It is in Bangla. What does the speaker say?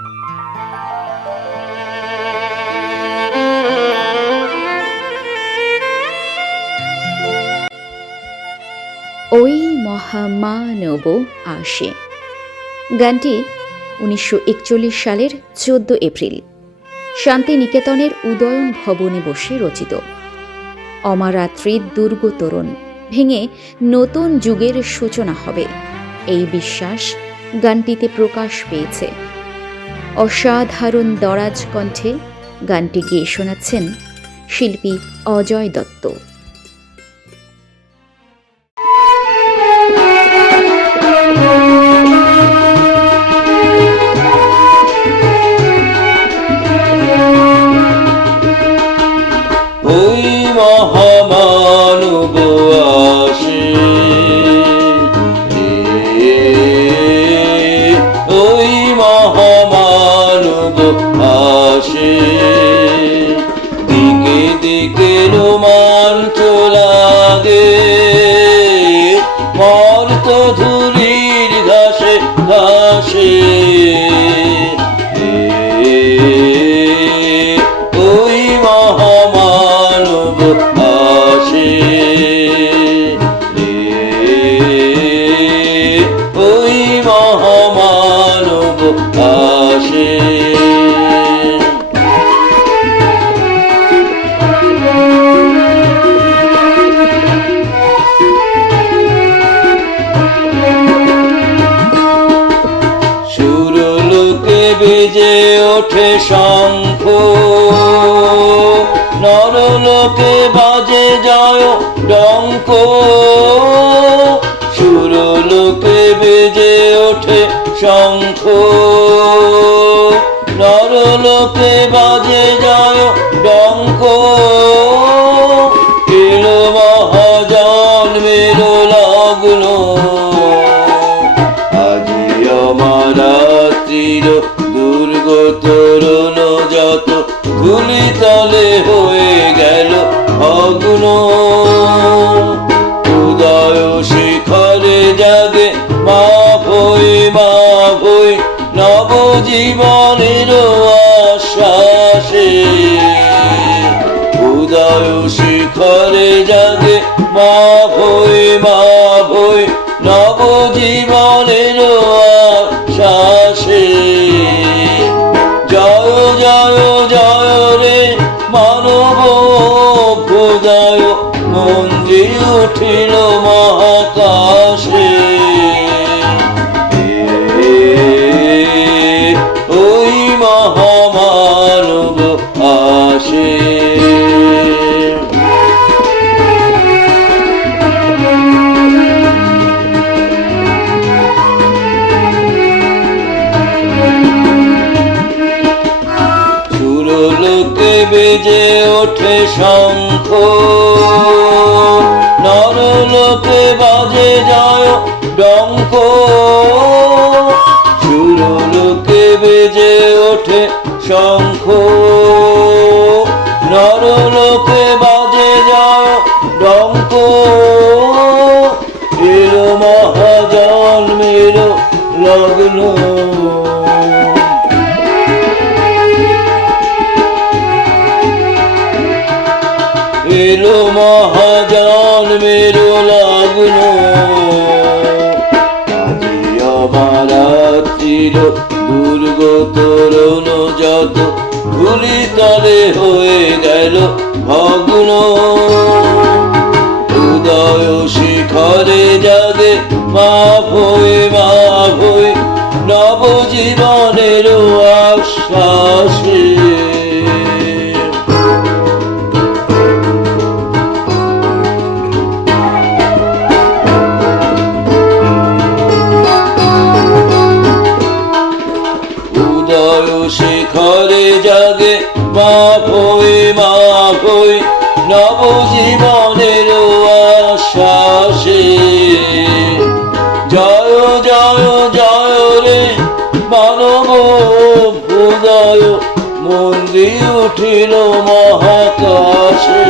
ওই মহামানব আসে। গানটি 1941 সালের 14 এপ্রিল শান্তিনিকেতনের উদয়ন ভবনে বসে রচিত। অমারাত্রির দুর্গ তোরণ ভেঙে নতুন যুগের সূচনা হবে, এই বিশ্বাস গানটিতে প্রকাশ পেয়েছে। অসাধারণ দরাজ কণ্ঠে গানটি গেয়ে শোনাচ্ছেন শিল্পী অজয় দত্ত। ওই মহামানব আসে, ওই মহামানব আসে, দিকে দিকে রোমাঞ্চ লাগে, মর্ত ধুলির ঘাসে ঘাসে। ওই মহামানব আসে, ওই মহামানব আসে। সুরলোকে বেজে ওঠে শঙ্খ, নরলোকে বাজে জয় ডঙ্ক। সুরলোকে বেজে ওঠে শঙ্খ, নরলোকে বাজে জয় ডঙ্ক। এলো মহাজন্মের লগ্ন, আজি অমারাত্রির দুর্গ তোরণ যত ধুলি তলে হয়ে গেল ভগ্ন। উদয় শিখরে জাগে মা ভই মা ভই, নবজীবনের আশ্বাসে। উদয় শিখরে জাগে মা ভই মা ভই, নবজীবনের আশ্বাসে। জয় জয় জয় রে মানব অভ্যুদয়, মঞ্জি উঠিল মহাকাশে। ওই মহামানব আসে। সুরলোকে বেজে ওঠে শঙ্খ, নরলোকে বাজে জয় ডঙ্ক। সুরলোকে বেজে ওঠে শঙ্খ, নরলোকে বাজে জয় ডঙ্ক। এলো মহাজন্মের লগ্ন, এলো মহাজন্মের লগ্ন। আজি অমারাত্রির দুর্গ তোরণ যত ধুলি তলে হয়ে গেল ভগ্ন। উদয় শিখরে জাগে মা ভই মা ভই, নবজীবনের আশ্বাসে। শিখরে জাগে মা ভই মা ভই, নবজীবনের আশ্বাসে। জয় জয় জয় রে মানব অভ্যুদয়, মঞ্জি উঠিল মহাকাশে।